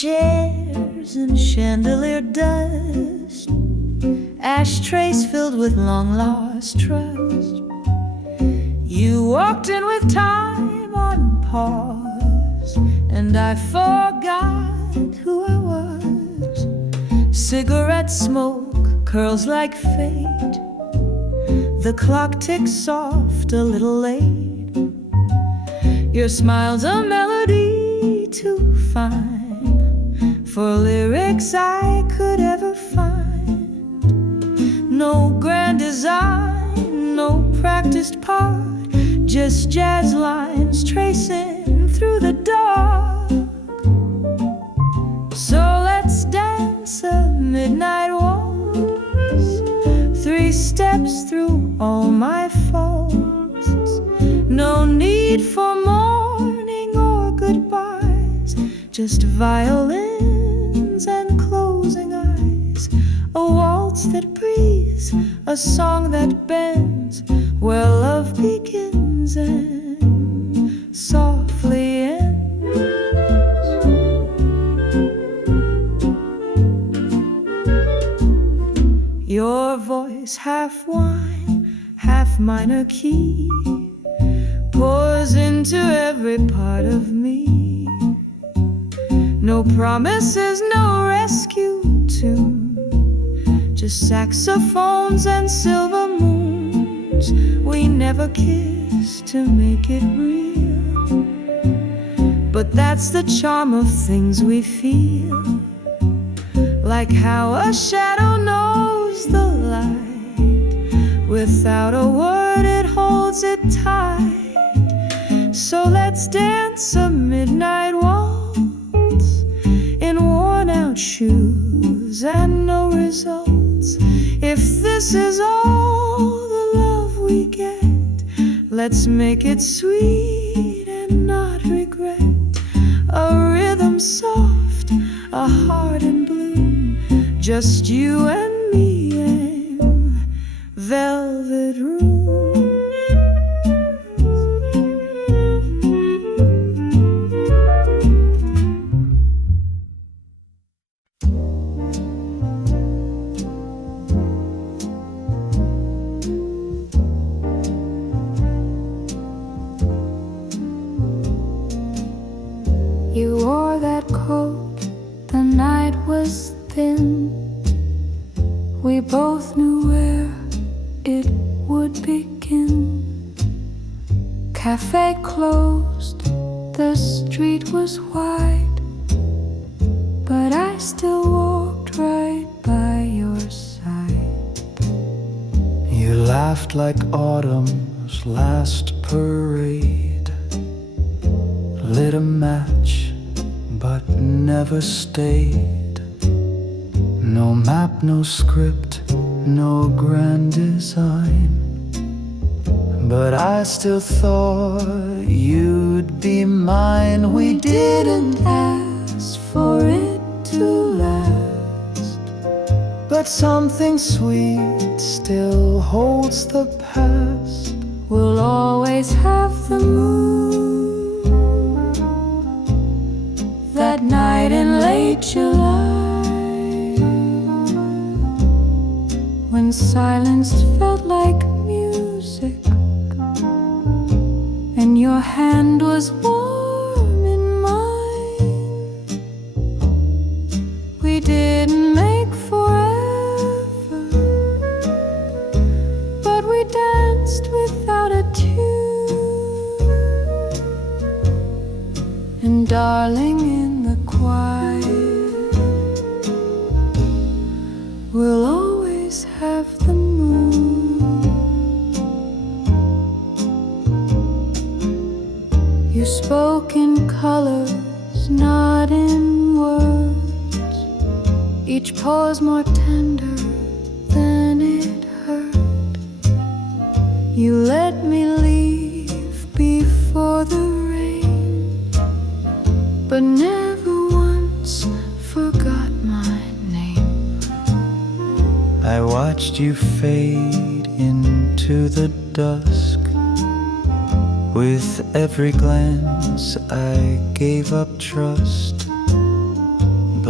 chairs and chandelier dust, ashtrays filled with long lost trust. You walked in with time on pause, and I forgot who I was. Cigarette smoke curls like fate, the clock ticks soft, a little late. Your smile's a melody too fine for lyrics I could ever find. No grand design, no practiced part, just jazz lines tracing through the dark. So let's dance a midnight waltz, 3 steps through all my faults. No need for mourning or goodbyes, just violins and closing eyes. A waltz that breathes, a song that bends, where love begins and softly ends. Your voice, half whine, half minor key, pours into every part of me. No promises, no rescue tune, just saxophones and silver moons. We never kissed to make it real, but that's the charm of things we feel. Like how a shadow knows the light, without a word it holds it tight. So let's dance a midnight waltz in worn out shoes and no results. If this is all the love we get, let's make it sweet and not regret. A rhythm soft, a heart in bloom, just you and me and velvet room. You wore that coat, the night was thin. We both knew where it would begin. Cafe closed, the street was wide, but I still walked right by your side. You laughed like autumn's last parade, lit a match but never stayed. No map, no script, no grand design, but I still thought you'd be mine. We didn't ask for it to last, but something sweet still holds the past. We'll always have the moon that night in late July, when silence felt like music and your hand was warm in mine. We didn't make forever, but we danced without a tune. And darling, in the quiet, we'll always have the moon. You spoke in colors, not in words, each pause more tender than it hurt. You let me leave before the rain, but never once forgot my name. I watched you fade into the dusk. With every glance I gave up trust.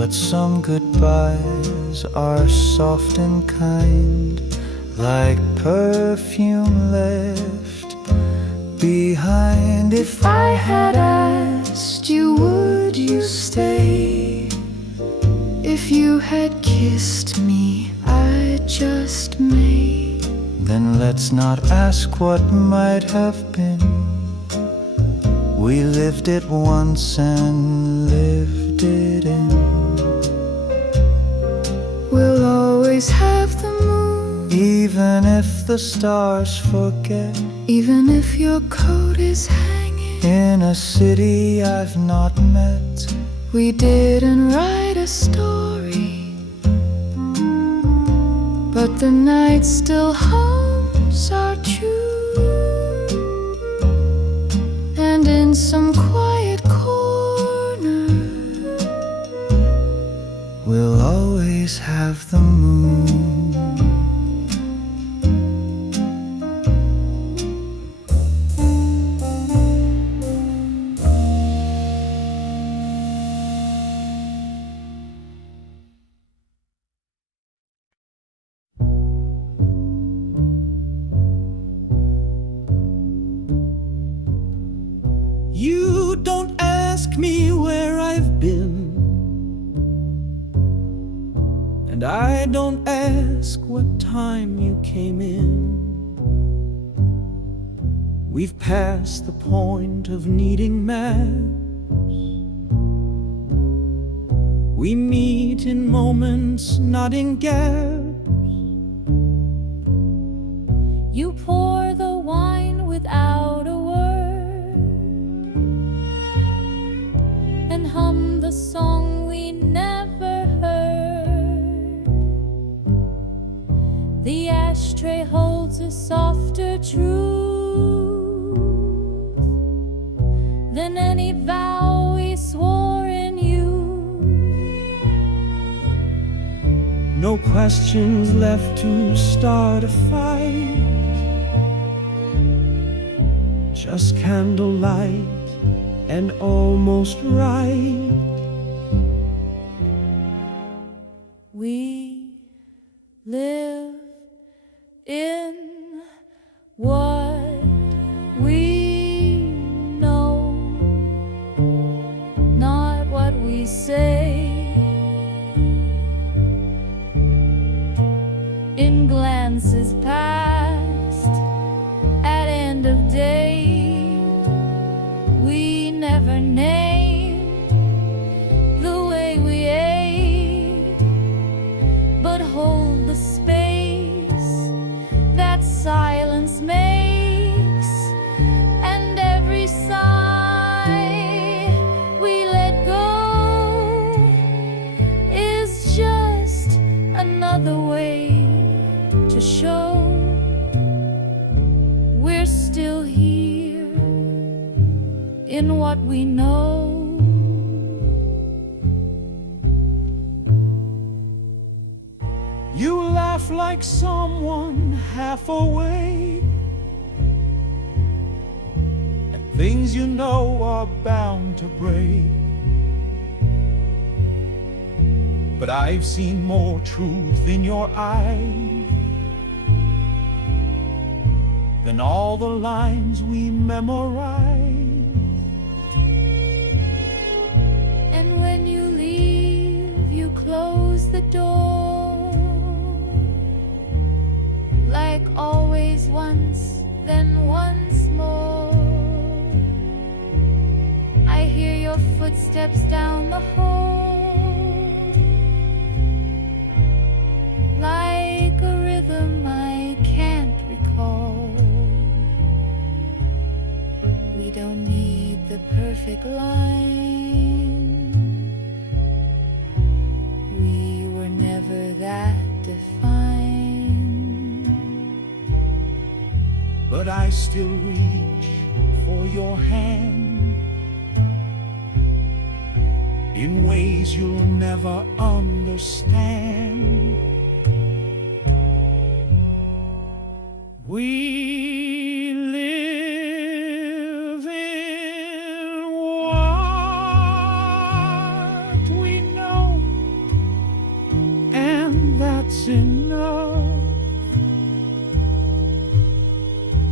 but some goodbyes are soft and kind, like perfume left behind. If I had asked you, would you stay? If you had kissed me, I just may. Then let's not ask what might have been. We lived it once and lived it in. We'll always have the moon, Even if the stars forget. even if your coat is hanging. In a city I've not met. We didn't write a story, but the night still hums our tune. And in some quiet corner, We'll always have the moon. You don't ask me where I've been, and I don't ask what time you came in. We've passed the point of needing maps. We meet in moments, not in gaps. you pour the wine without a word, and hum the song we never heard. The ashtray holds a softer truth than any vow we swore in you. No questions left to start a fight, just candlelight and almost right. We live in what we know, not what we say. In glances past, at end of day, we never name the way we ate, but hold the space that silence makes. And every sigh we let go is just another way to show we're still here in what we know. You laugh like someone half awake at things you know are bound to break. But I've seen more truth in your eyes than all the lines we memorized. And when you leave, you close the door, like always once, then once more. I hear your footsteps down the hall, like a rhythm I can't recall. We don't need the perfect line, we were never that defined. But I still reach for your hand in ways you'll never understand. We live in what we know,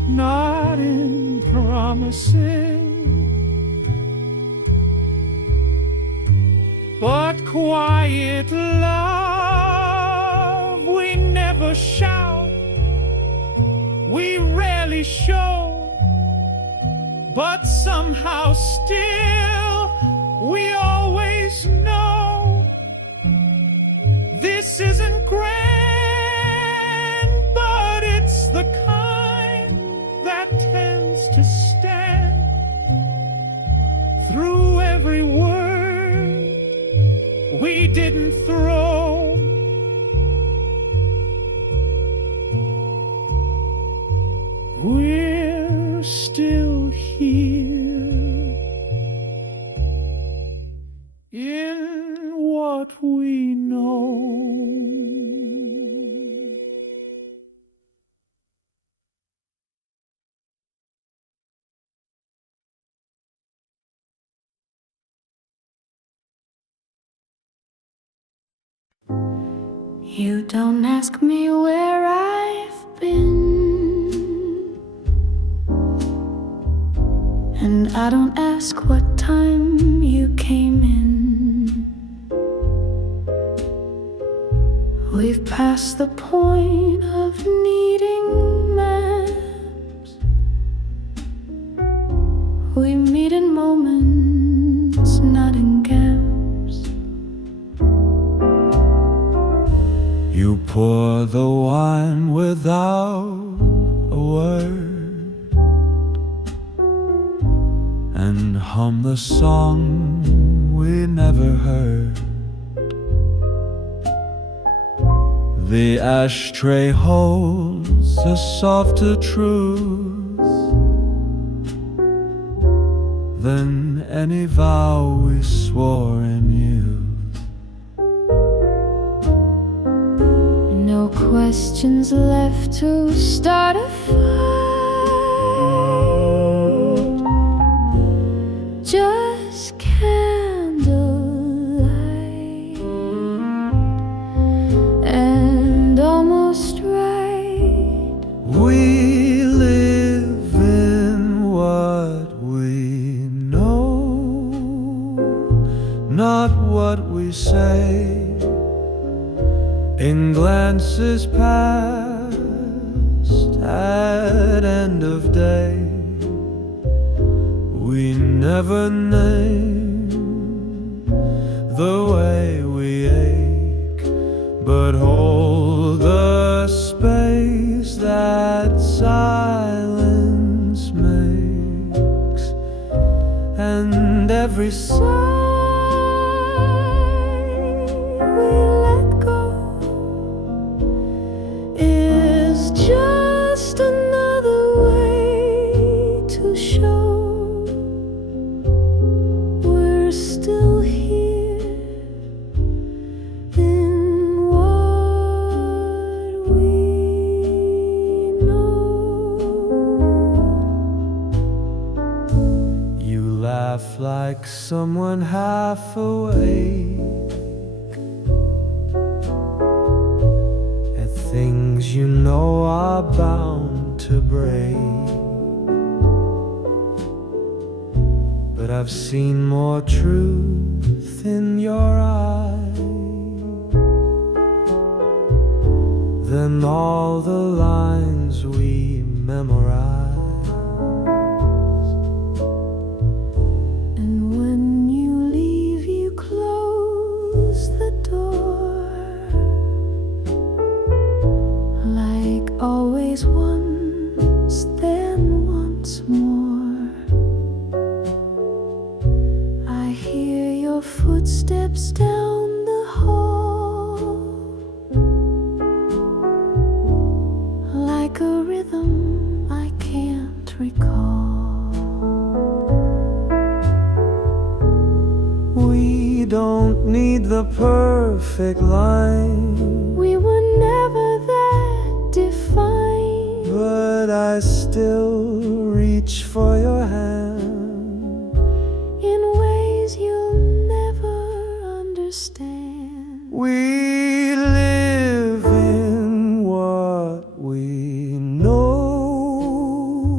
not in promising, but quiet love. We never shout, we rarely show, but somehow still we always know this isn't grand, but it's the kind that tends to stand through every word we didn't throw. We're still here in what we know. You don't ask me where I've been, and I don't ask what time you came in. We've passed the point of needing maps. We meet in moments, not in gaps. You pour the wine without a word and hum the song we never heard. The ashtray holds a softer truth than any vow we swore in youth. No questions left to start a fight, just candlelight and almost right. We live in what we know, not what we say. In glances past at end of day, we never name the way we ache, but hold the space that silence makes, and every sigh just another way to show we're still here in what we know. You laugh like someone half awake at things you know are bound to break. But I've seen more truth in your eyes than all the lines we memorize. And when you leave, you close the door, like always once, then once more. I hear your footsteps down the hall, like a rhythm I can't recall. We don't need the perfect line, We were never that defined, but I still reach for your hand. in ways you'll never understand. We live in what we know,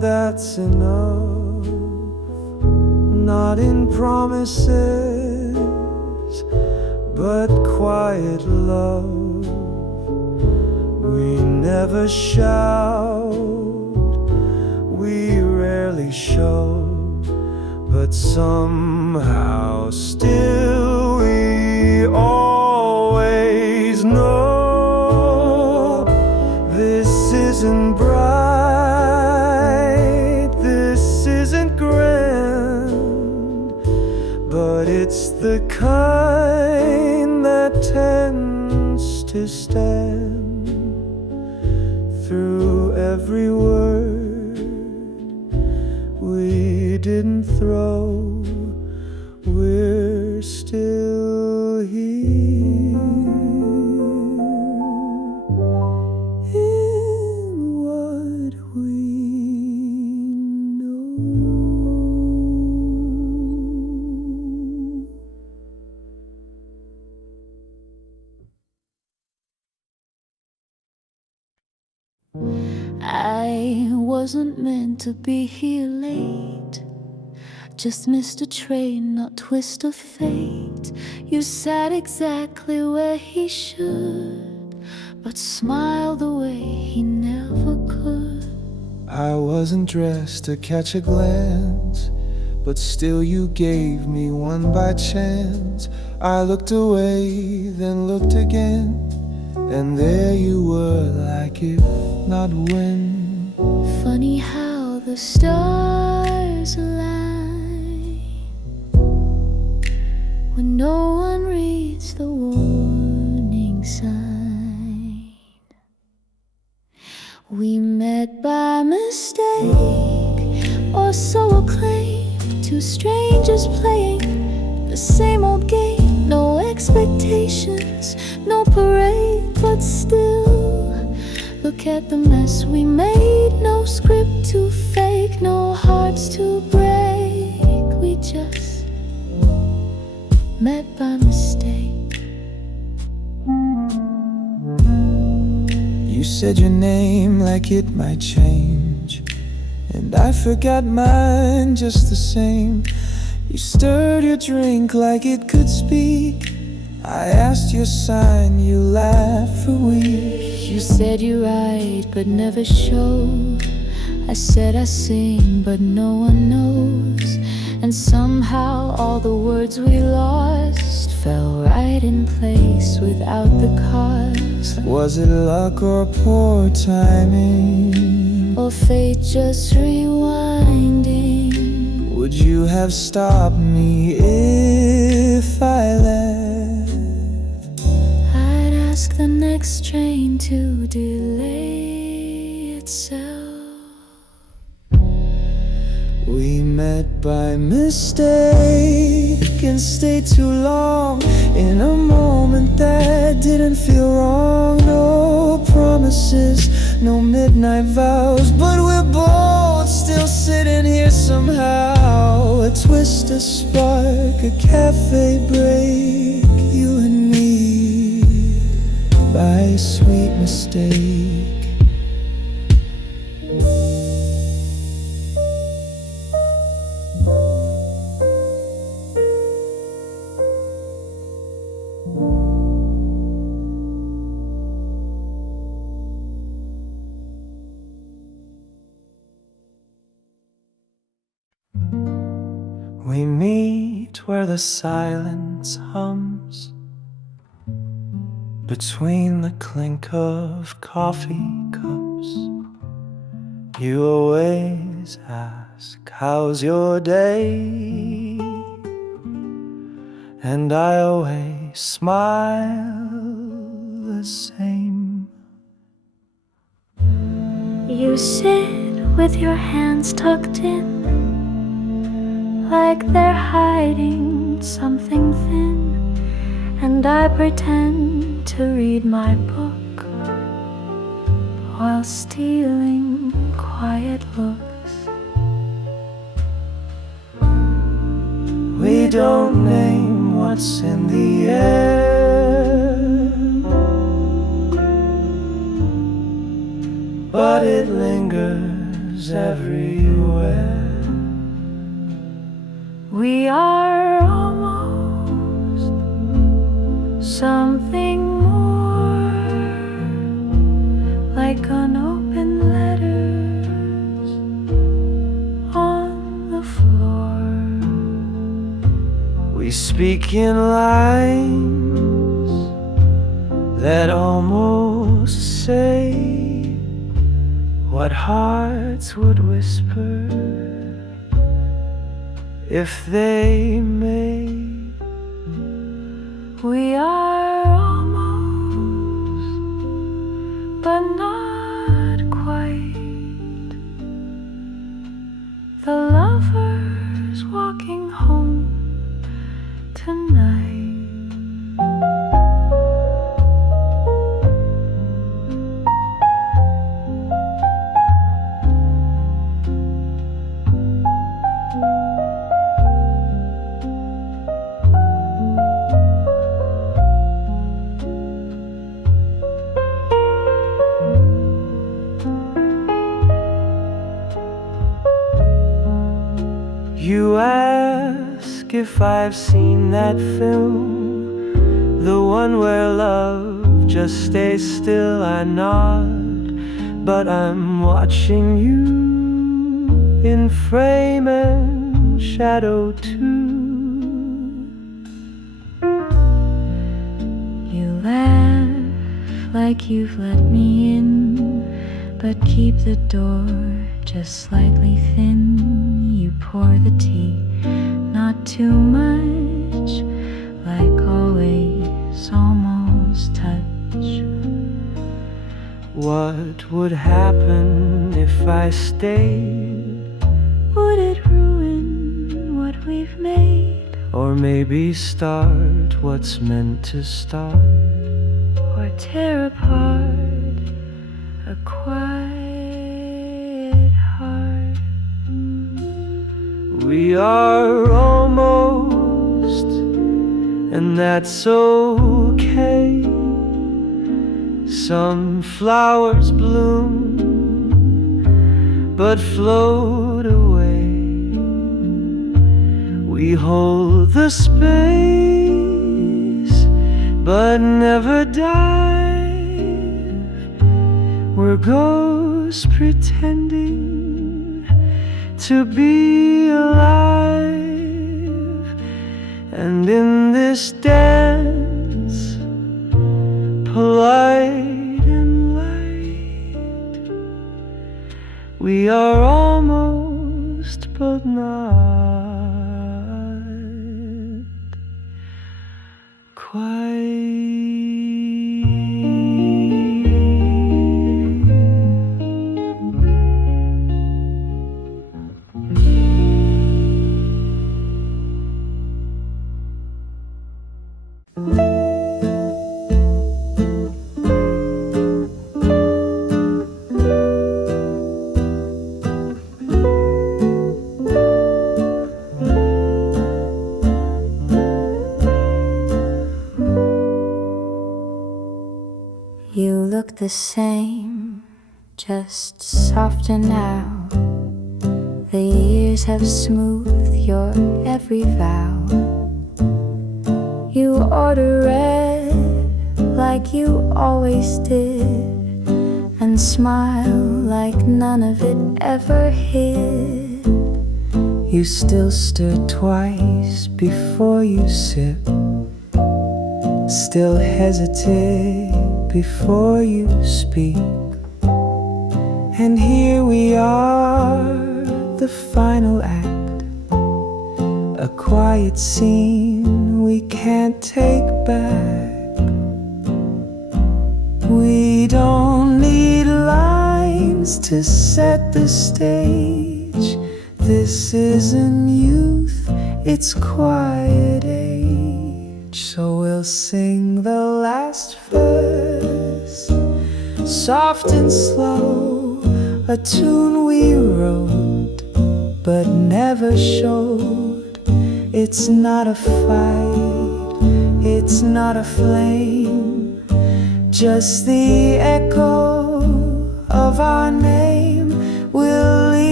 and that's enough. Not in promises, but quiet love. We never shout, we rarely show, but somehow still we always know. This isn't bright, this isn't grand, but it's the kind that tends to stand through every word we didn't throw. We're still here in what we know. I wasn't meant to be here late. Just missed a train, not twist of fate. You sat exactly where he should, but smiled the way he never could. I wasn't dressed to catch a glance, but still you gave me one by chance. I looked away, then looked again, and there you were, like if not when. Funny how the stars align when no one reads the warning sign. We met by mistake, or so we'll claim. Two strangers playing the same old game. No expectations, no parade, but still, look at the mess we made. No script to fake, no hearts to break. We just met by mistake. You said your name like it might change, and I forgot mine just the same. You stirred your drink like it could speak. I asked your sign, you laughed for weeks. You said you write but never show. I said I sing but no one knows. And somehow all the words we lost fell right in place without the cost. Was it luck or poor timing, or fate just rewinding? Would you have stopped me if I left? I'd ask the next train to delay itself. We met by mistake and stayed too long in a moment that didn't feel wrong. No promises, no midnight vows, but we're both still sitting here somehow. A twist, a spark, a cafe break, you and me by a sweet mistake. We meet where the silence hums between the clink of coffee cups. You always ask, how's your day? And I always smile the same. You sit with your hands tucked in, like they're hiding something thin, and I pretend to read my book while stealing quiet looks. We don't name what's in the air, but it lingers flowers everywhere. We are almost something more, like unopened letters on the floor. We speak in lines that almost say what hearts would whisper if they may. We are almost, but not quite, the lovers walking home tonight. You ask if I've seen that film, the one where love just stays still. I nod, but I'm watching you in frame and shadow too. You laugh like you've let me in, but keep the door just slightly thin. You pour the tea, not too much, like always, almost touch. What would happen if I stayed? Would it ruin what we've made? Or maybe start what's meant to start? Or tear apart a quiet heart? We are almost, and that's okay. Some flowers bloom, but float away. We hold the space, but never dive. We're ghosts pretending to be alive, and in this dance, polite and light, we are almost but not quite. You look the same, just softer now. The years have smoothed your every vow. You order red like you always did, and smile like none of it ever hid. You still stir twice before you sip, still hesitate before you speak. And here we are, the final act, a quiet scene we can't take back. We don't need lines to set the stage. This isn't youth, it's quiet age. So we'll sing the last verse, soft and slow, a tune we wrote but never showed. It's not a fight, it's not a flame, just the echo of our name. We'll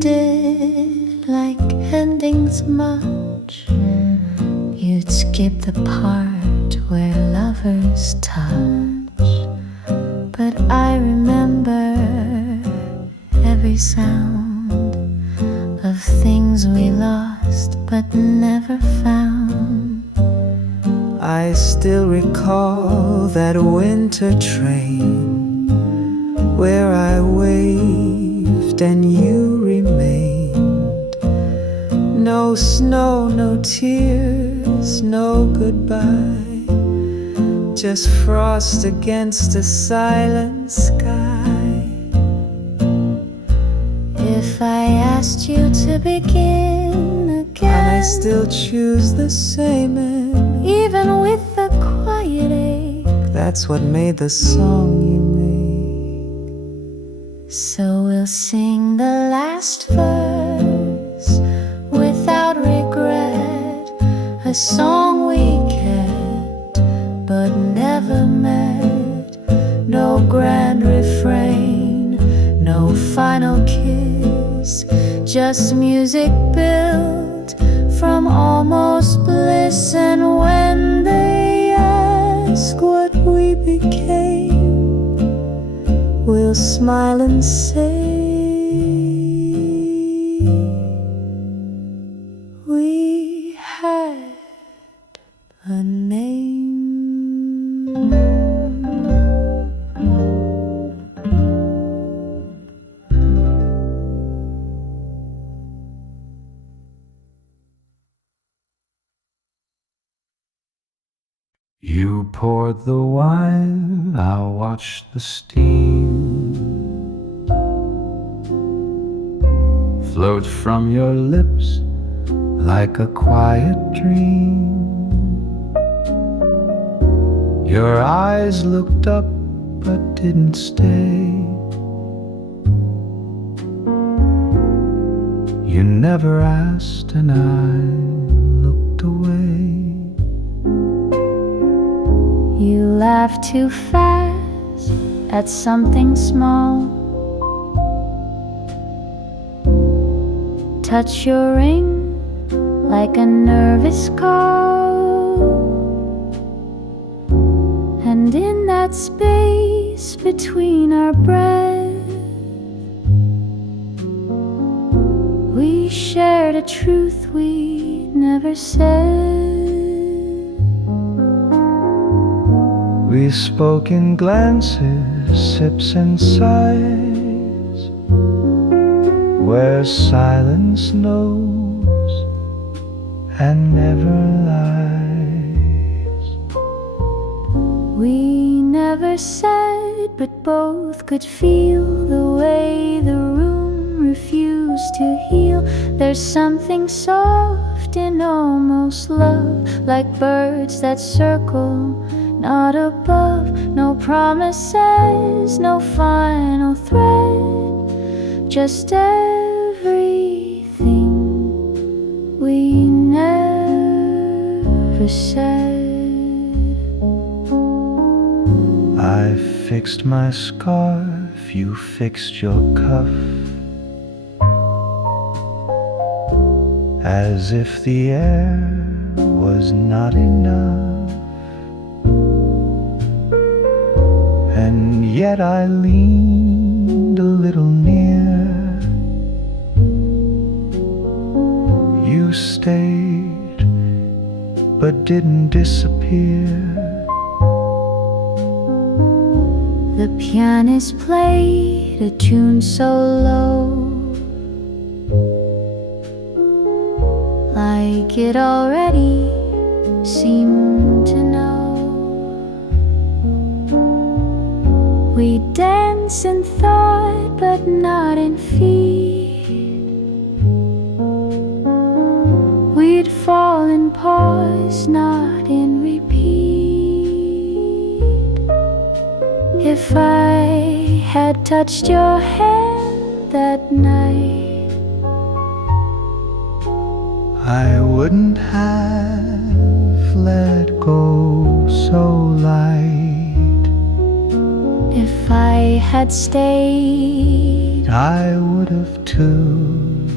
did like endings much. You'd skip the part where lovers touch. But I remember every sound of things we lost but never found. I still recall that winter train where I waved and you remained. No snow, no tears, no goodbye, just frost against a silent sky. If I asked you to begin again, I still choose the same end. even with the quiet ache, That's what made the song you made. so we'll sing the last verse without regret, a song we kept but never met. No grand refrain, no final kiss, just music built from almost bliss. And when they ask what we became, we'll smile and say we had a name. You poured the wine, I watched the steam float from your lips like a quiet dream. Your eyes looked up but didn't stay. You never asked and I looked away. You laughed too fast at something small. Touch your ring like a nervous call. And in that space between our breath, we shared a truth we never said. We spoke in glances, sips and sighs, where silence knows and never lies. We never said, but both could feel the way the room refused to heal. There's something soft in almost love, like birds that circle not above. No promises, no final thread, just everything we never said. I fixed my scarf, you fixed your cuff, as if the air was not enough. And yet I leaned a little near. You stayed, but didn't disappear. The pianist played a tune so low, like it already seemed to know. We dance in thought, but not in feet. We'd fall and pause, not in repeat. If I had touched your hand that night, I wouldn't have let go so light. if I had stayed, I would have too.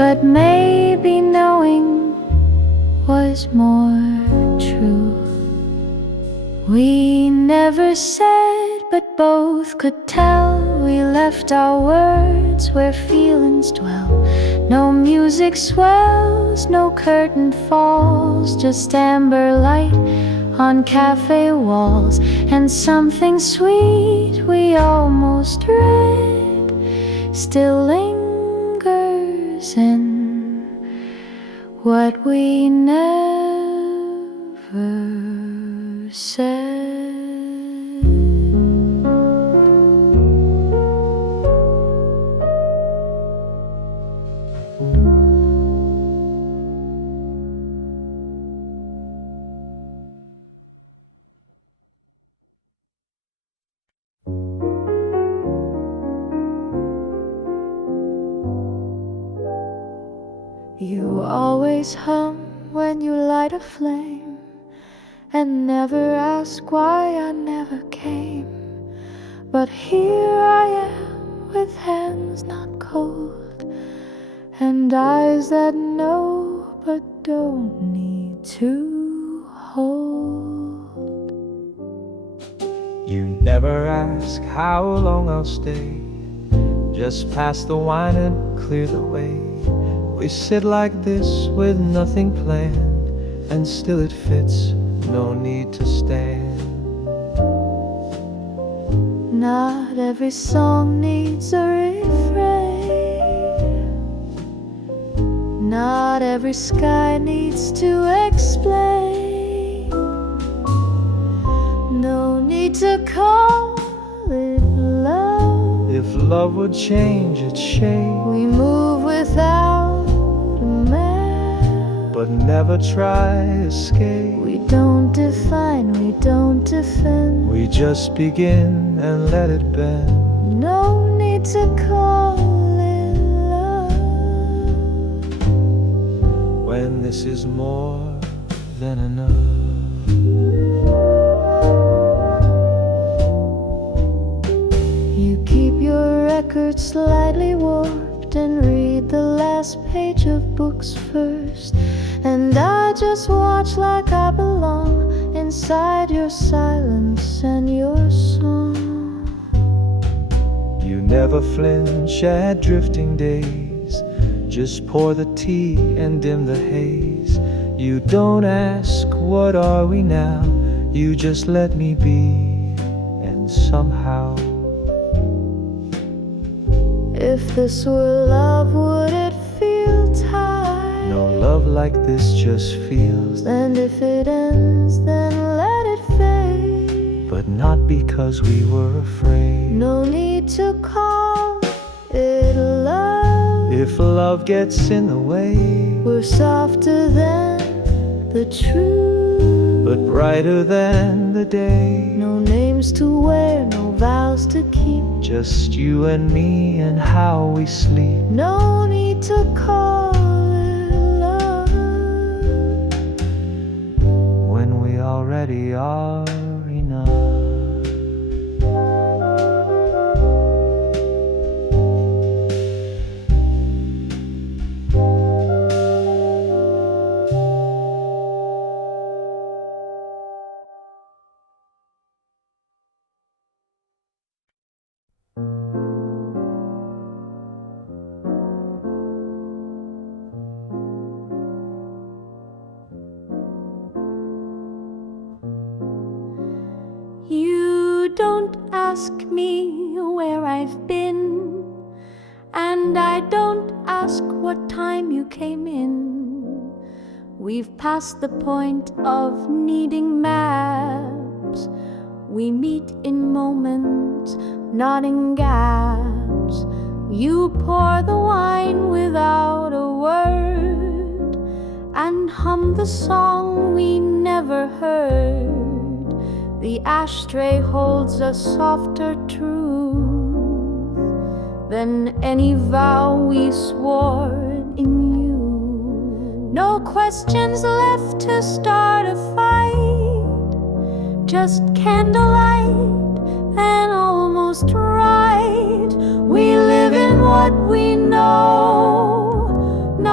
but maybe knowing was more true. We never said, but both could tell. We left our words where feelings dwell. No music swells, no curtain falls, just amber light on cafe walls. And something sweet we almost read still lingers in what we never said. You always hum when you light a flame, and never ask why I never came. But here I am with hands not cold, and eyes that know but don't need to hold. You never ask how long I'll stay. Just pass the wine and clear the way. We sit like this with nothing planned, and still it fits, no need to stand. Not every song needs a refrain. Not every sky needs to explain. No need to call it love. If love would change its shape, We move without a map. but never try escape. We don't define, we don't defend. We just begin and let it bend. No need to call it love. When this is more than enough. You keep your record slightly warped and read the last page of books first. And I just watch like I belong inside your silence and your song. You never flinch at drifting days. Just pour the tea and dim the haze. You don't ask, what are we now? You just let me be, and somehow. If this were love, would it feel tight? No love like this just feels. And if it ends, then let it fade. But not because we were afraid. No need to call it love. If love gets in the way, We're softer than the truth. but brighter than the day. No names to wear, no vows to keep. Just you and me and how we sleep. No need to call it love. When we already are enough. You don't ask me where I've been, and I don't ask what time you came in. We've passed the point of needing maps. We meet in moments, not in gaps. You pour the wine without a word, and hum the song we never heard. The ashtray holds a softer truth than any vow we swore in you. No questions left to start a fight, just candlelight and almost right. We live in what we know,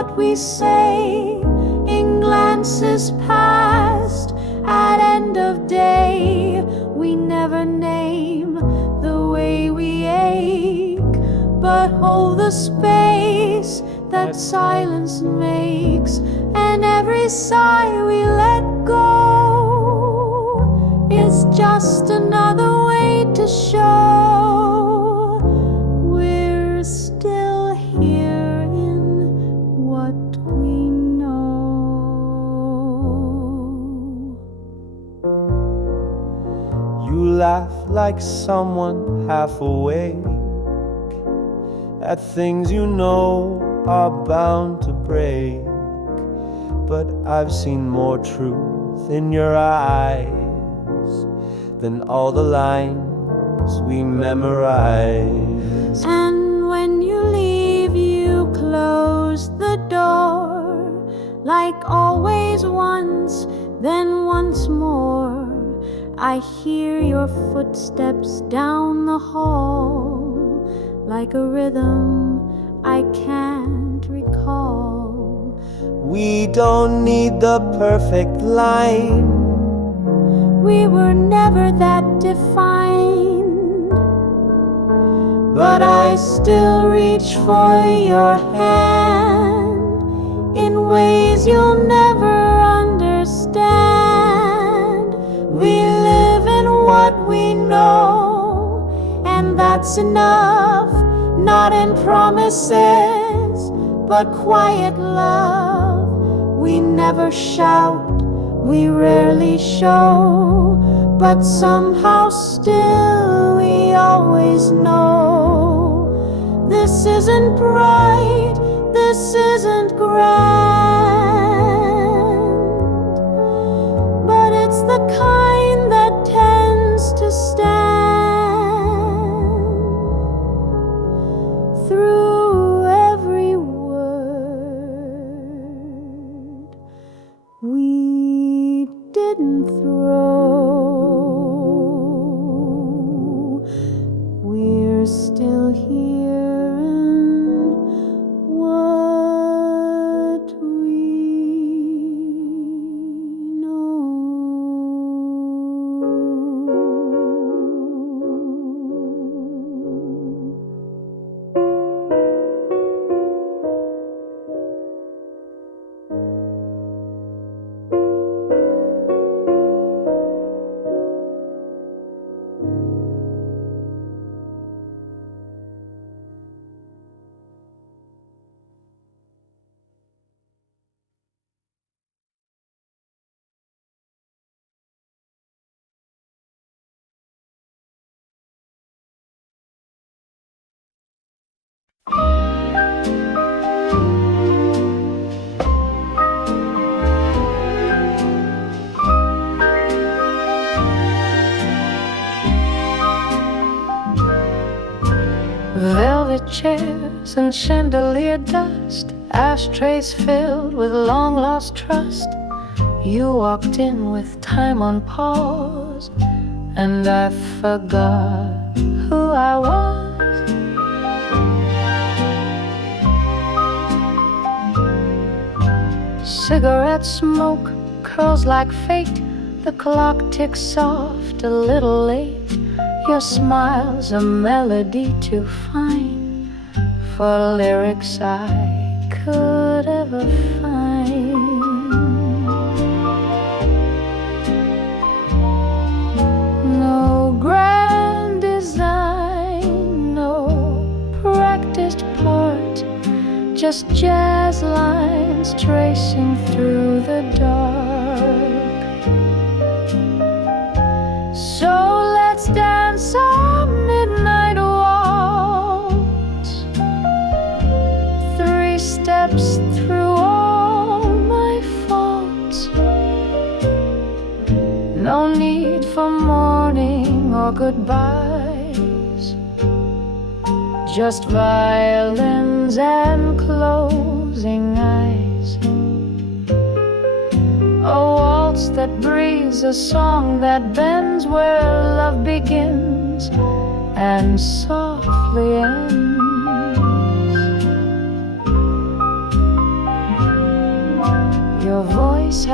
what we say in glances past. At end of day, we never name the way we ache, but hold the space that silence makes. And every sigh we let go is just another way to show we're still here in what we know. You laugh like someone half awake at things you know are bound to break. But I've seen more truth in your eyes than all the lines we memorize. And when you leave, you close the door, like always once, then once more. I hear your footsteps down the hall, like a rhythm I can't recall. We don't need the perfect line. We were never that defined, but I still reach for your hand in ways you'll never understand. We live in what we know, and that's enough. Not in promises, but quiet love. We never shout, we rarely show, but somehow still we always know. This isn't bright, this isn't grand, but it's the kind that tends to stand through every word we didn't throw. We're still here in what we know. Velvet chairs and chandelier dust, ashtrays filled with long lost trust. You walked in with time on pause, and I forgot who I was. Cigarette smoke curls like fate. The clock ticks soft, a little late. Your smile's a melody too fine for lyrics I could ever find. No grand design, no practiced part, just jazz lines tracing through the dark. So let's dance a midnight waltz, 3 steps through all my faults. No need for mourning or goodbyes, just violins and closing eyes. A waltz that breathes, a song that bends where love begins and softly ends.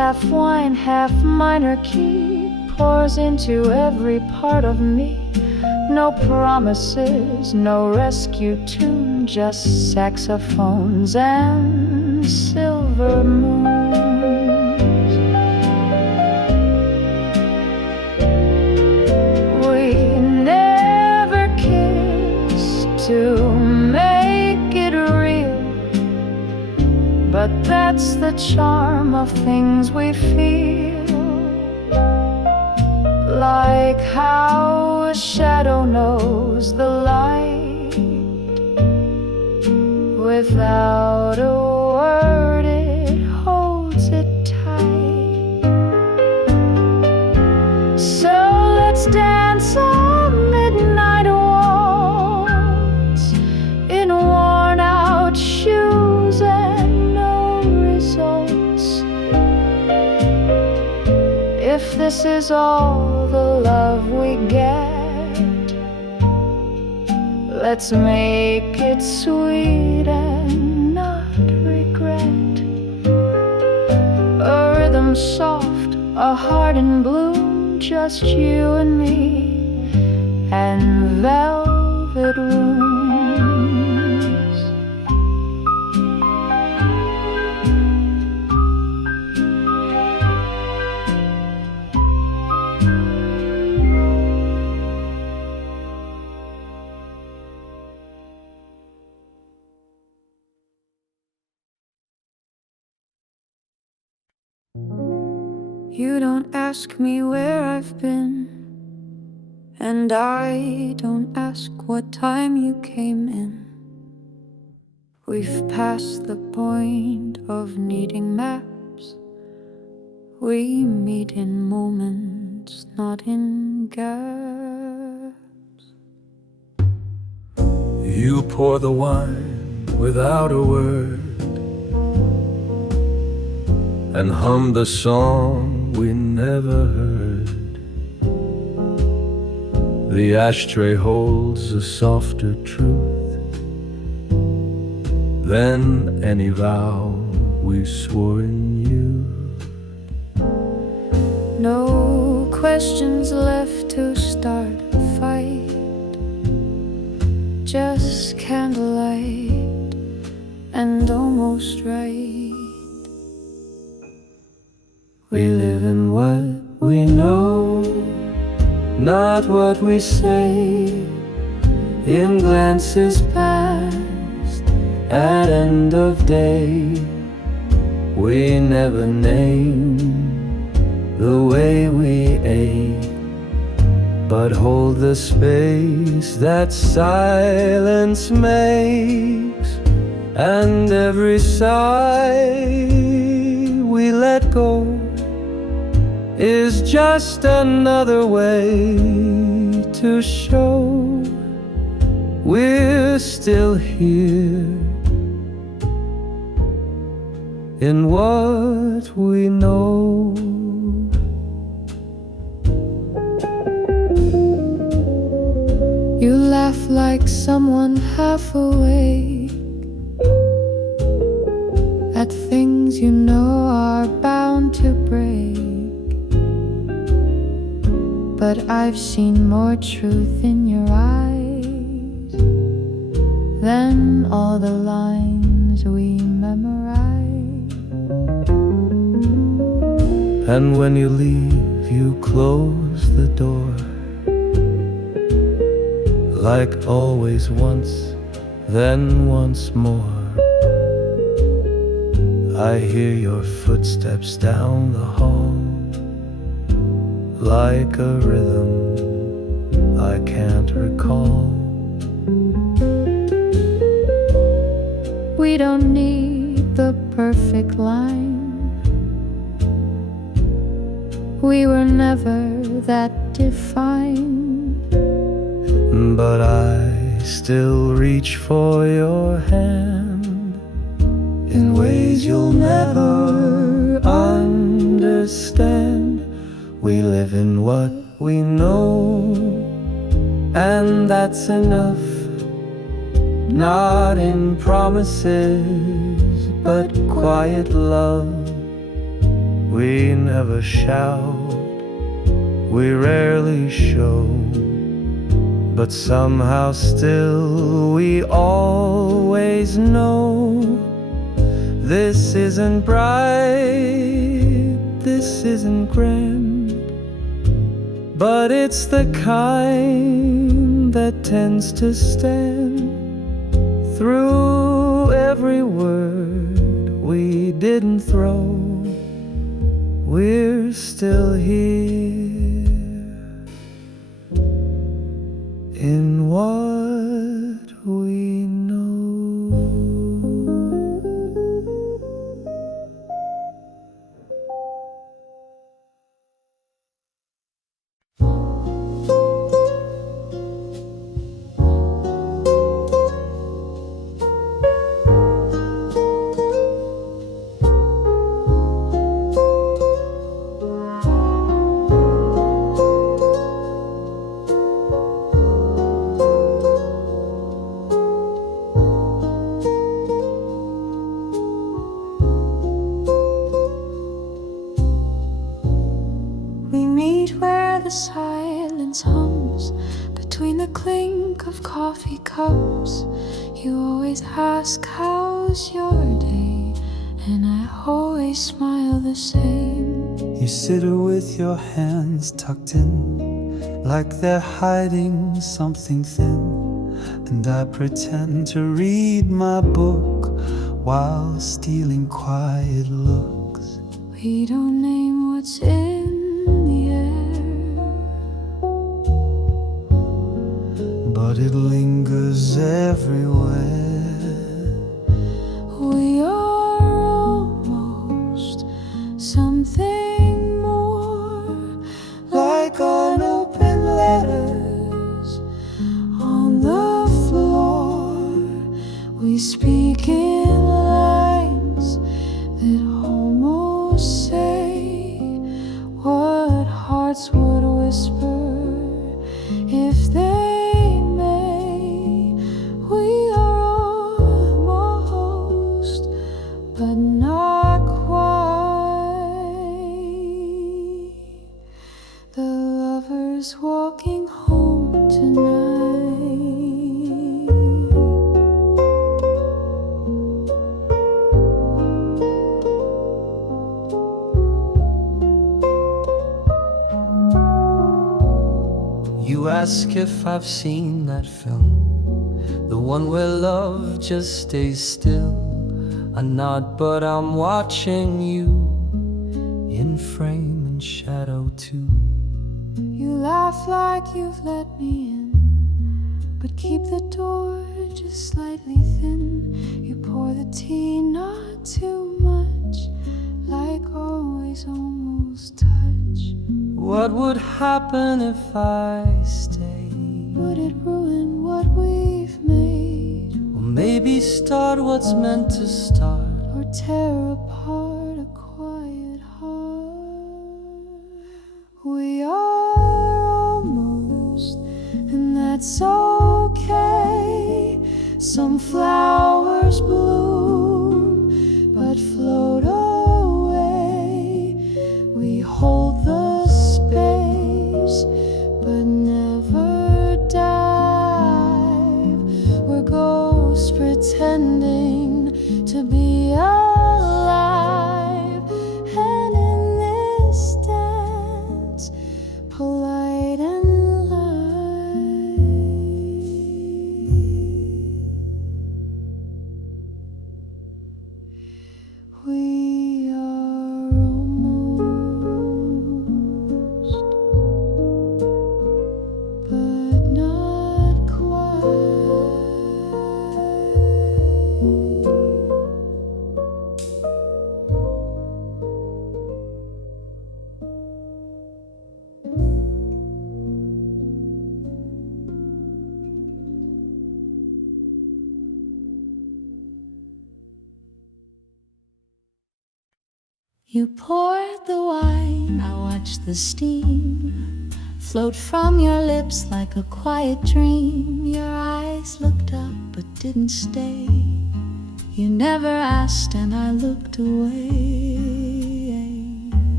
half wine, half minor key, pours into every part of me. No promises, no rescue tune, just saxophones and silver moons. We never kissed to make it real, but that's the charm of things we feel. Like how a shadow knows the light, without a word it holds it tight. So let's dance a midnight waltz in worn out shoes and no results. If this is all the love we get, let's make it sweet and not regret. A rhythm soft, a heart in bloom, just you and me and velvet rooms. You don't ask me where I've been, and I don't ask what time you came in. We've passed the point of needing maps. We meet in moments, not in gaps. You pour the wine without a word and hum the song we never heard. The ashtray holds a softer truth than any vow we swore in youth. No questions left to start a fight, just candlelight and almost right. We live in what we know, not what we say. In glances past, at end of day, we never name the way we ate, but hold the space that silence makes. And every sigh we let go is just another way to show we're still here in what we know. You laugh like someone half awake at things you know are bound to break. But I've seen more truth in your eyes than all the lines we memorize. And when you leave, you close the door, like always once, then once more. I hear your footsteps down the hall, like a rhythm I can't recall. We don't need the perfect line. We were never that defined. But I still reach for your hand in ways you'll never understand. We live in what we know, and that's enough. Not in promises, but quiet love We never shout, we rarely show, but somehow still we always know. This isn't bright, this isn't grand, but it's the kind that tends to stand through every word we didn't throw. We're still here in what we know. The silence hums between the clink of coffee cups. You always ask, how's your day? And I always smile the same. You sit with your hands tucked in, like they're hiding something thin, and I pretend to read my book while stealing quiet looks. We don't name what's in the air, but it lingers everywhere. we are almost something more, Like unopened letters on the floor. We speak in lines that almost say what hearts would whisper if they may. We are almost, but not quite, the lovers walking home tonight. You ask if I've seen that film, the one where love just stays still. I nod, but I'm watching you, in frame and shadow too. You laugh like you've let me in, but keep the door just slightly thin. You pour the tea, not too much, like always almost touch. What would happen if I stayed? Would it ruin what we've made, Or maybe start what's meant to start? or tear apart a quiet heart? We are almost, and that's okay. Some flowers bloom, but float away. We hold the space, but never dive. We're ghosts pretending to be alive, and in this dance, polite and light, we are almost, but not quite. You poured the wine, I watched the steam float from your lips like a quiet dream. Your eyes looked up but didn't stay. You never asked and I looked away.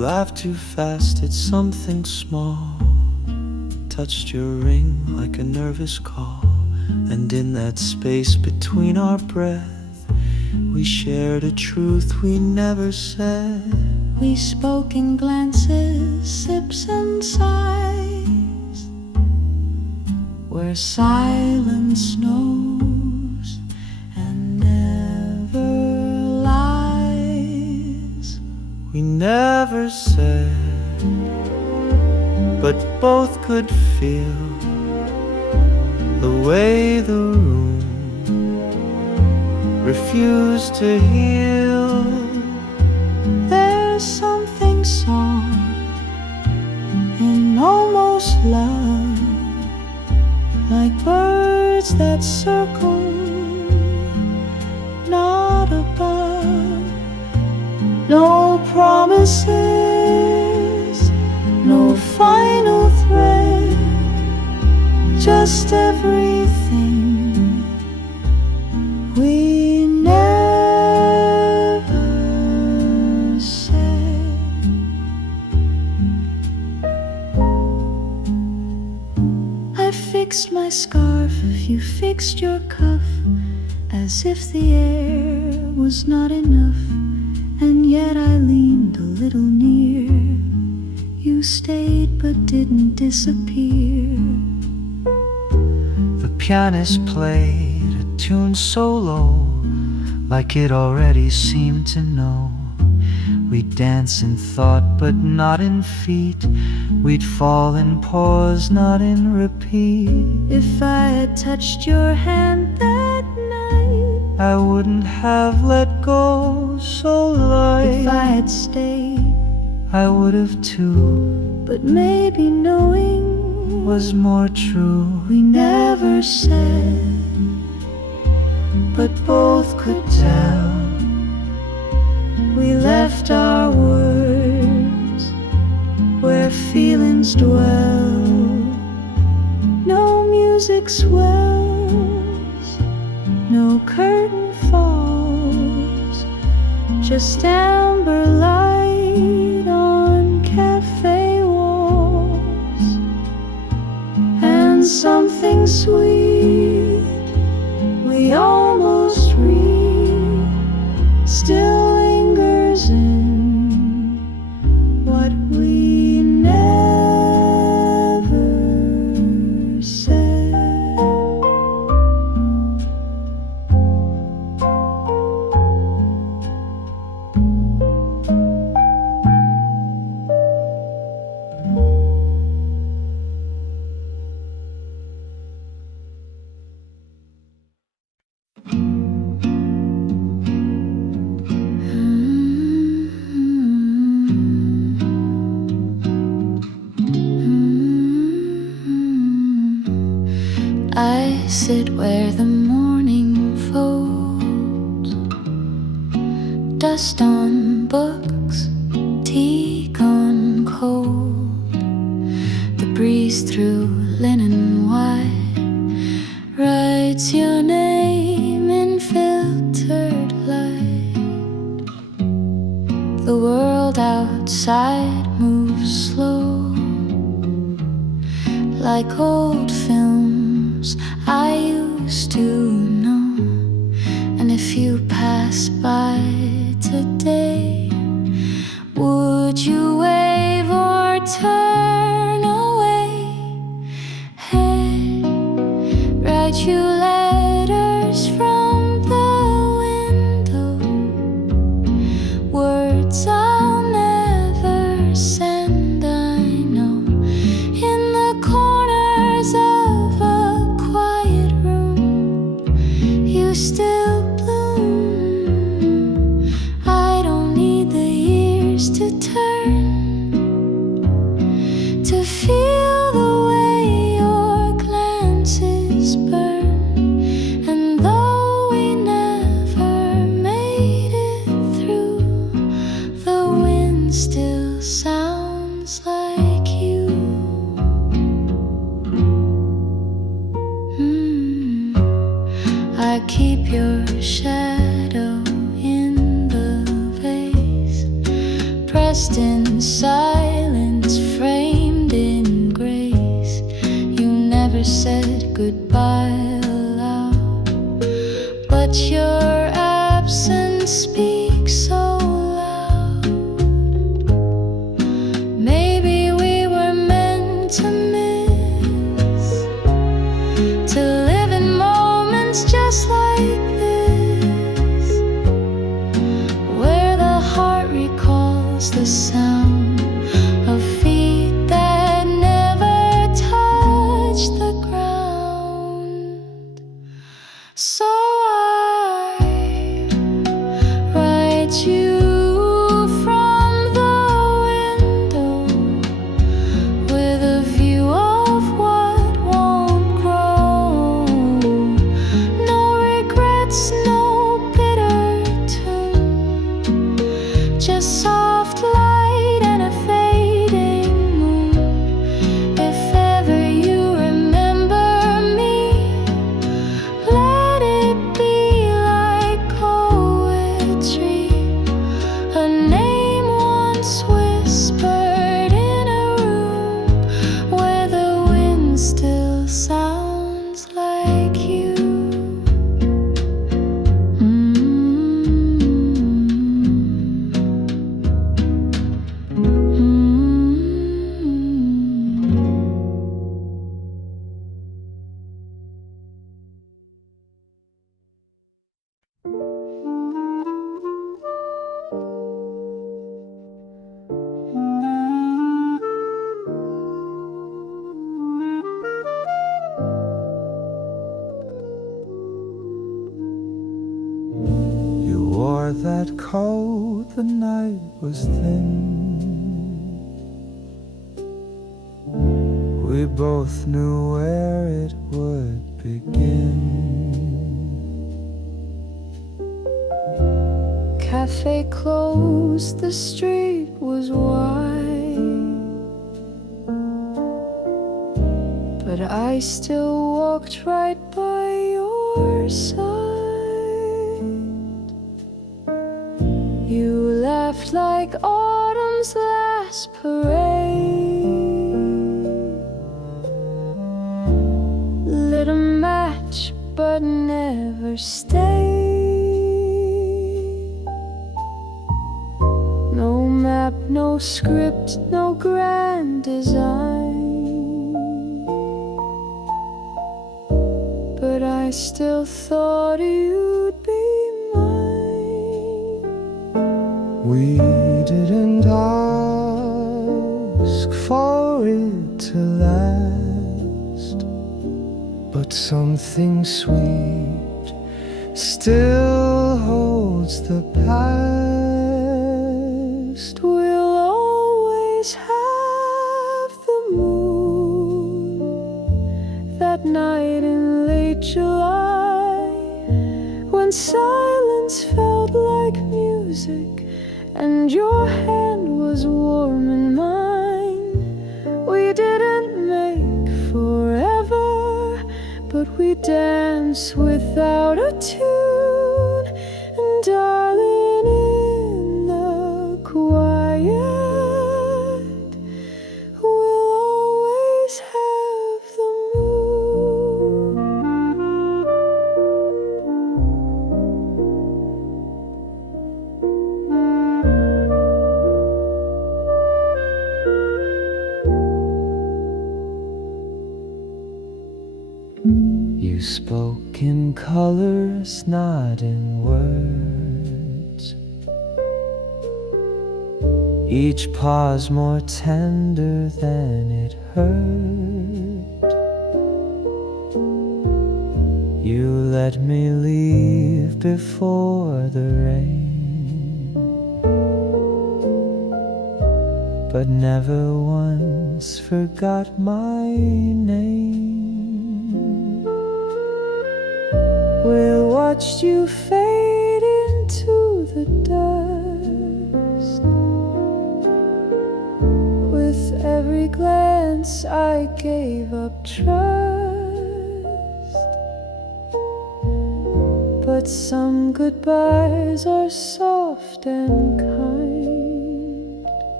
laughed too fast at something small, touched your ring like a nervous call. And in that space between our breath, we shared a truth we never said. We spoke in glances, sips and sighs, where silence knows and never lies. We never said, but both could feel the way the room refused to heal. There's something soft in almost love, like birds that circle, not above. No promises, no final thread, just everything we never said. I fixed my scarf, you fixed your cuff, as if the air was not enough. And yet I leaned a little near. You stayed but didn't disappear. The pianist played a tune so low, like it already seemed to know. We'd dance in thought but not in feet. We'd fall in pause, not in repeat. If I had touched your hand that night, I wouldn't have let go so light. if I had stayed, I would have too, but maybe knowing was more true. we never said, but both could tell. We left our words where feelings dwell. No music swells, no curtain falls, just amber light on cafe walls. And something sweet we almost read still lingers in what we never said. I sit where the morning folds, dust on books, tea gone cold. The breeze through linen white writes your name in filtered light. The world outside moves slow, like old films I used to know. And if you pass by today, would you wave or turn away? Hey, write you letters from the window, words I'll never send, I know. In the corners of a quiet room, you still bloom. I don't need the years to turn to feel the way your glances burn. And though we never made it through, the wind still sounds like you. I keep your shadow in the vase, just in silence, framed in grace. You never said goodbye aloud, but your absence speaks so loud. Maybe we were meant to miss, to live in moments just like this, where the heart recalls the sound of feet that never touch the ground. So I write you from the window, with a view of what won't grow. No regrets, no bitter tune, just soft light and a fading moon. If ever you remember me, let it be like poetry, a name once whispered in a room where the wind still sounds like you. You wore that coat, the night was thin. We both knew where it would begin. Cafe closed, the street was wide, but I still walked right by your side. You laughed like autumn's last parade, lit a match but never stayed. No map, no script, no grand design, but I still thought you'd be mine. We didn't ask for it to last, but something sweet still holds the past. We'll always have the moon, that night in late July, when silence felt like music and your hand was warm in mine. We didn't make forever, but we danced without a tune. And darling, in the quiet, we'll always have the moon. You spoke in colors, not in words, each pause more tender than it hurt. You let me leave before the rain, but never once forgot my name. We watched you fade into the dust. With every glance I gave up trust, but some goodbyes are soft and kind.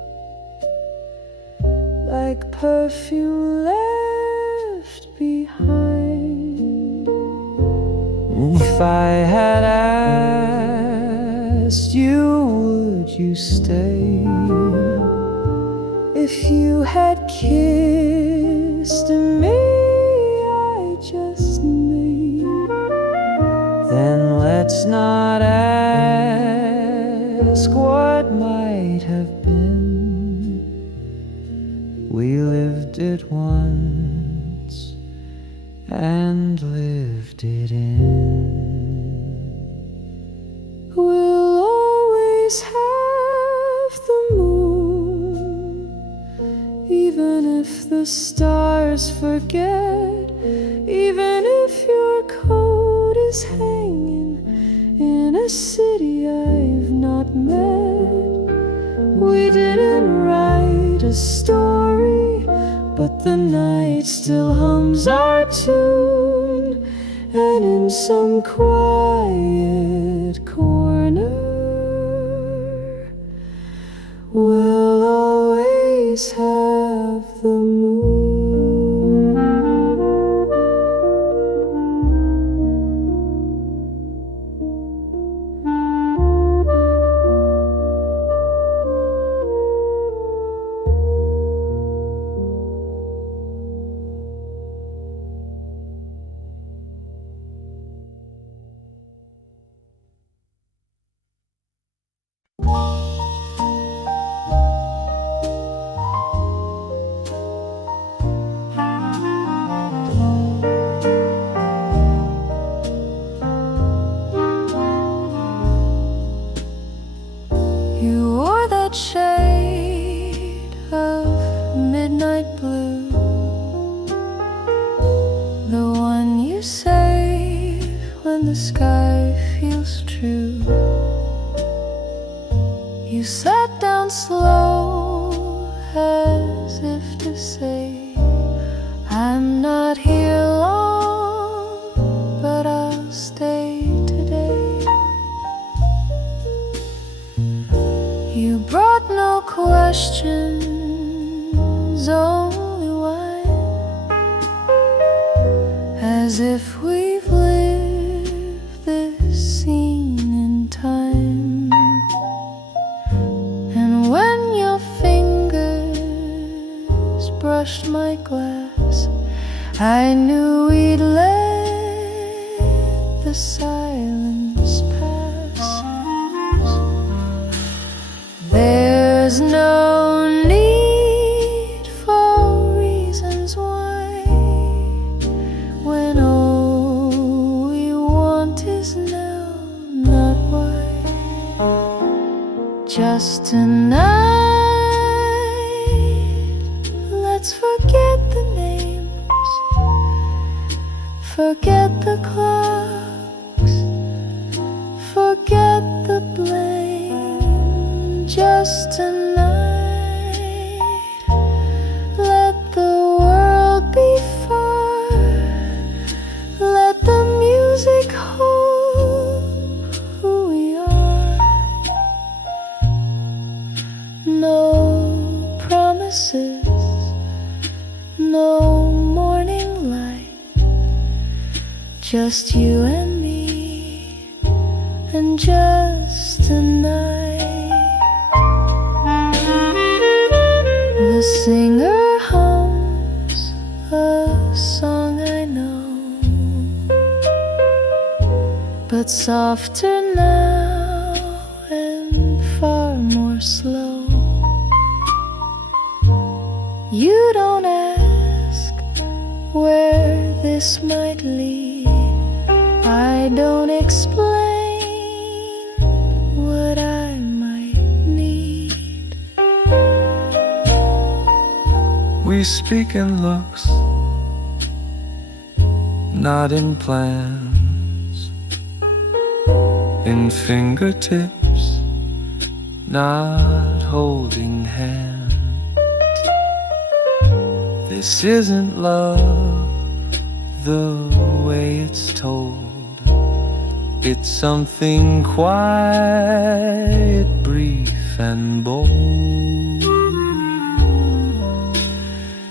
like perfume left behind. If I had asked you, would you stay? If you had kissed me, I just may. Then let's not ask what might have been. We lived it once and lived it in. We'll always have the moon, even if the stars forget, even if your coat is hanging in a city I've not met. We didn't write a story, but the night still hums our tune, and in some quiet corner we'll always have the moon. You wore that shade of midnight blue, the one you save when the sky feels true. You sat down slow as if to say, I'm not here long, but I'll stay today. You brought no questions, only wine, as if we've lived this scene in time. And when your fingers brushed my glass, I knew we'd let the silence pass. There's no need for reasons why, when all we want is now, not why. Just tonight, let's forget the names, forget the clocks, forget the blame. Just tonight, let the world be far, let the music hold who we are. No promises, no morning light, just you and me, and just tonight. The singer hums a song I know, but softer now and far more slow. You don't ask where this might lead, I don't explain what I might need. We speak in looks, not in plans, in fingertips, not holding hands. This isn't love the way it's told. It's something quiet, brief and bold.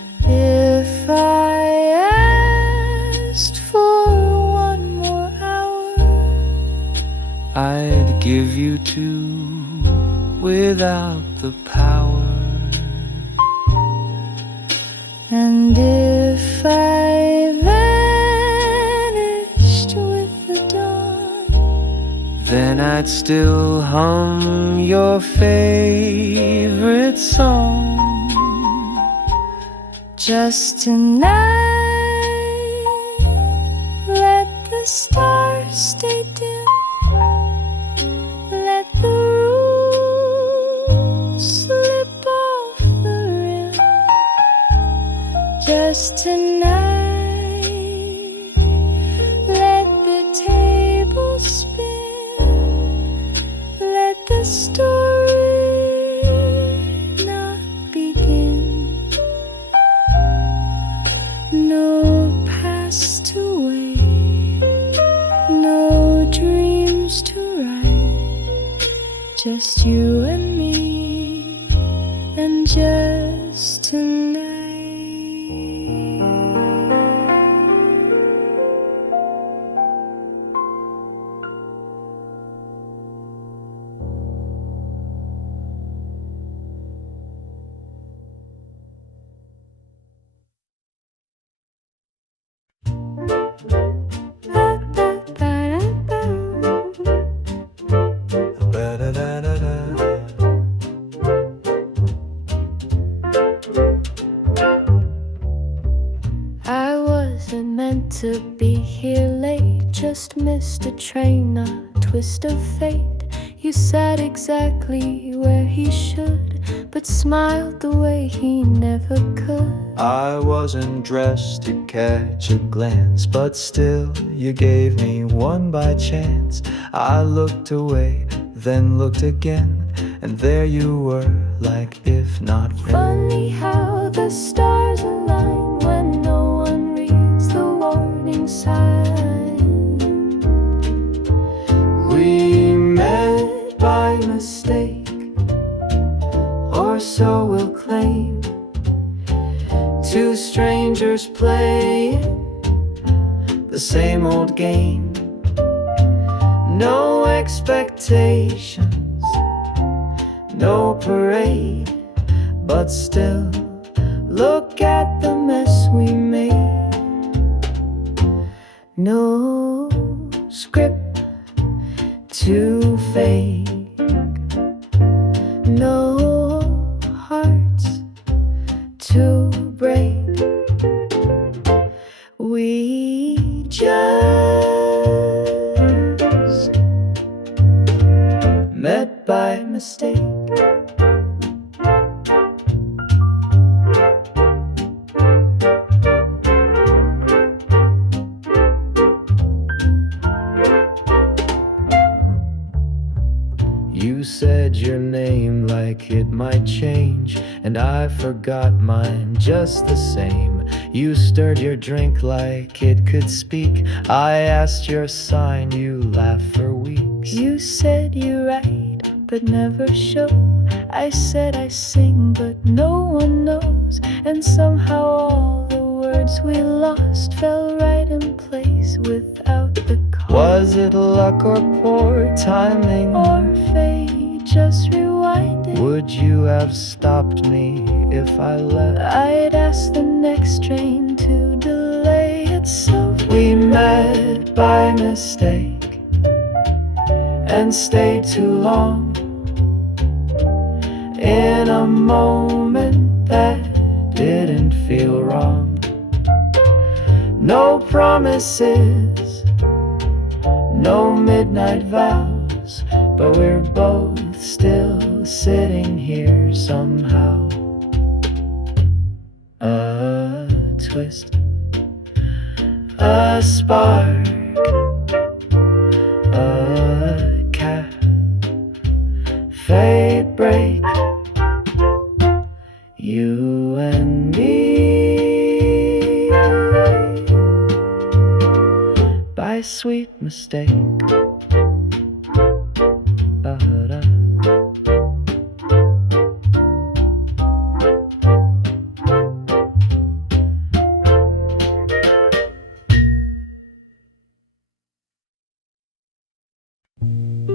I'd give you to without the power. And if I vanished with the dawn, then I'd still hum your favorite song. just tonight, let the stars stay dim. Let the rules slip off the rim. Just tonight, let the table spin. Let the story not begin. No past to wait, no dreams to write. Just you and me, and just tonight. I wasn't meant to be here late, just missed a train, a twist of fate. You sat exactly where he should, but smiled the way he never could. I wasn't dressed to catch a glance, but still you gave me one by chance. I looked away, then looked again, and there you were, like if not when. Funny how the stars align when no one reads the warning sign. We met by mistake, or so we'll claim. Two strangers playing the same old game. No expectations, no parade, but still, look at the mess we made. No script to fake, no hearts to break. We just met by mistake. You said your name like it might change, and I forgot mine just the same. You stirred your drink like it could speak. I asked your sign, you laughed for weeks. You said you write, but never show. I said I sing, but no one knows. And somehow all the words we lost fell right in place without the cause. Was it luck or poor timing? Or fate just rewinding? Would you have stopped me if I left? I'd ask the next train to delay itself. We met by mistake and stayed too long in a moment that didn't feel wrong. No promises, no midnight vows, but we're both still sitting here somehow. A twist, a spark, a cafe break. You and me by sweet mistake. Ba-da.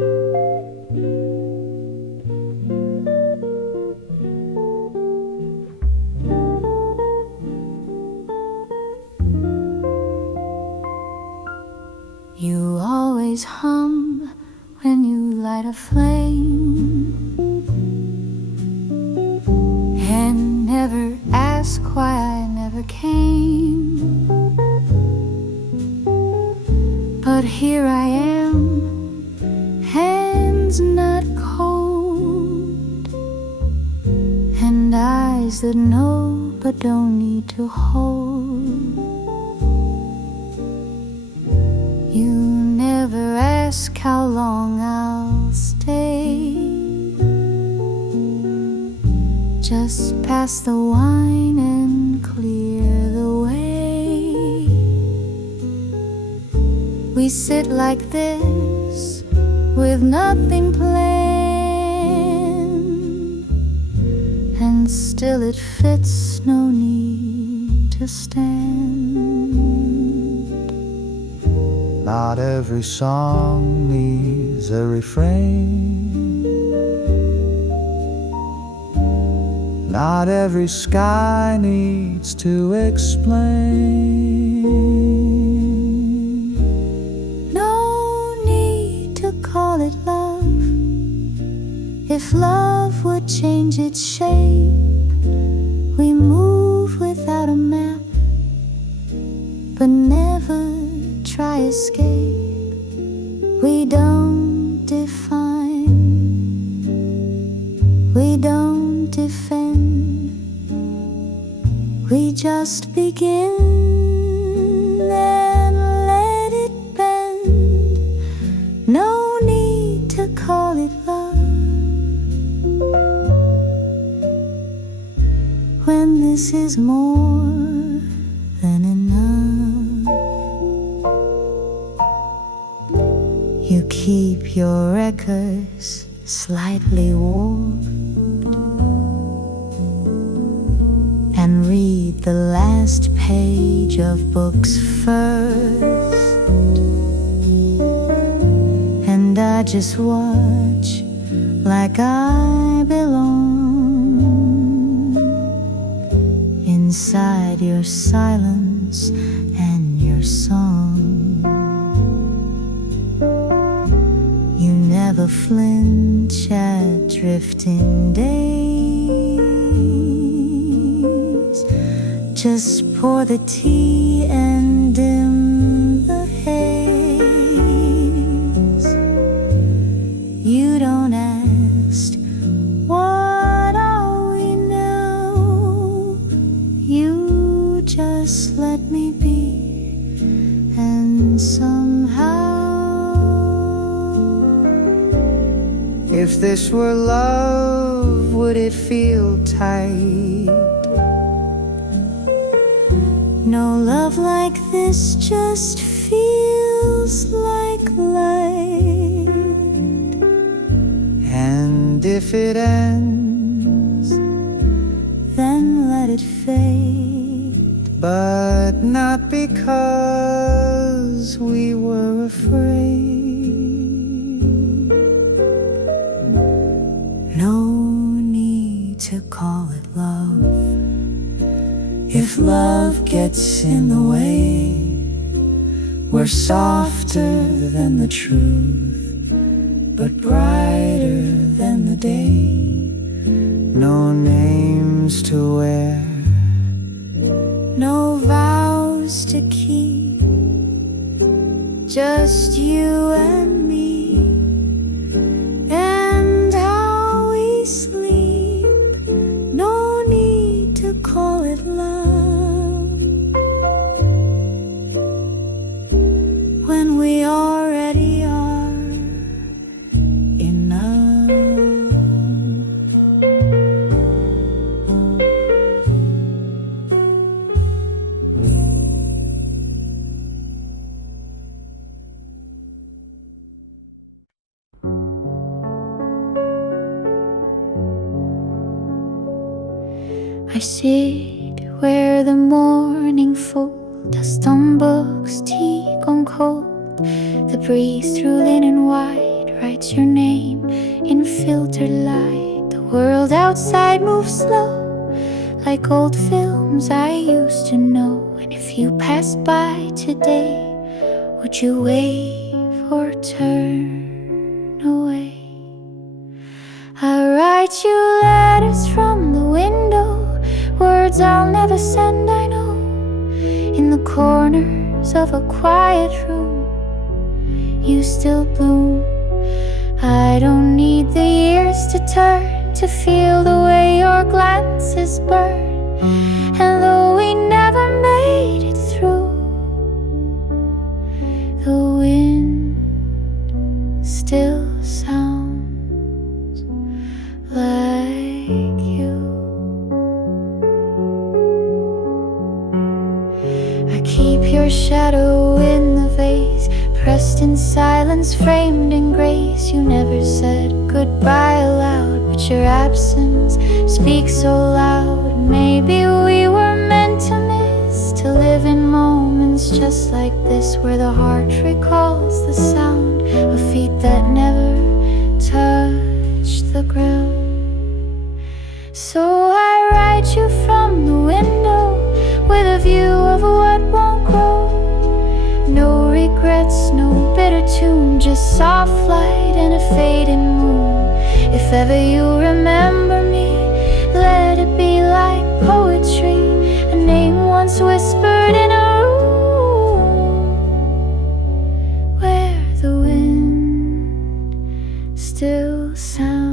you light a flame and never ask why I never came. But here I am, hands not cold, and eyes that know but don't need to hold. You never ask how long I'll stay. Just pass the wine and clear the way. We sit like this with nothing planned, and still it fits, no need to stand. Not every song needs a refrain. Not every sky needs to explain. No need to call it love. If love would change its shape, we move without a map, but never try escape. We don't define, we don't defend. We just begin and let it bend. No need to call it love when this is more than enough. You keep your records slightly warped and read the last page of books first, and I just watch like I belong inside your silence and your song. You never flinch at drifting days. Just pour the tea and dim the haze. You don't ask, what are we now? You just let me be, and somehow, If this were love, would it feel tight? no love like this just feels like light. And if it ends, Then let it fade. but not because we were afraid. No need to call it love. If love gets in the way, we're softer than the truth, but brighter than the day. No names to wear, No vows to keep, just you and me, and how we sleep. No need to call it love when we already are enough. I sit where the morning folk dust on books, tea gone cold. The breeze through linen white writes your name in filtered light. The world outside moves slow, like old films I used to know. And if you passed by today, would you wave or turn? away. I write you letters from the window, words I'll never send, I know. In the corners of a quiet room, you still bloom. I don't need the years to turn to feel the way your glances burn. And though we never made it through, the wind still sounds like you. I keep your shadow in the vase, pressed in silence, framed in grace. You never said goodbye aloud, but your absence speaks so loud. Maybe we were meant to miss, to live in moments just like this, where the heart recalls the sound of feet that never touched the ground. So I write you from the window, with a view of what won't grow. No regrets, no bitter tune, just soft light and a fading moon. If ever you remember me, let it be like poetry, a name once whispered in a room where the wind still sounds.